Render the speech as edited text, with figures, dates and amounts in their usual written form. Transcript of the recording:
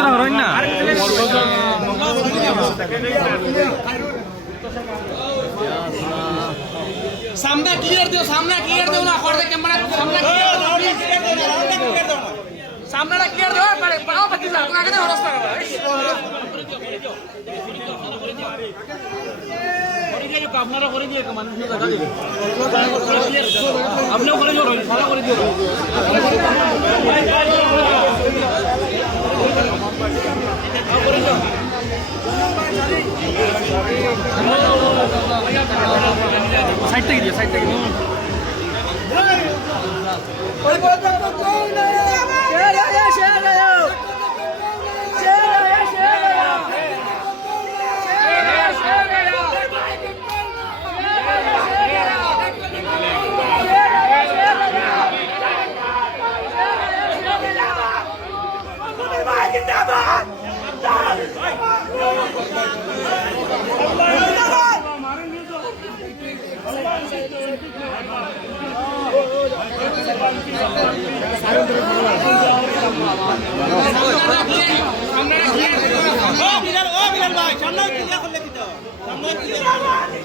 উত্তর হরই না सामने क्लियर दो ना खोड़ कैमरा सामने क्लियर दो सामने ना क्लियर दो बड़े पाओ बत्ती सा अपना के रास्ता कर जो আপনারা করে দিয়ে মানুষের জায়গা দিবে আপনিও করে দিও সারা করে দিও সাইড থেকে দিও ওই বলতে তো কোন না শেয়ার বিলাল ভাই সামনে ক্লিয়ার করলে দিতে সামনে ক্লিয়ার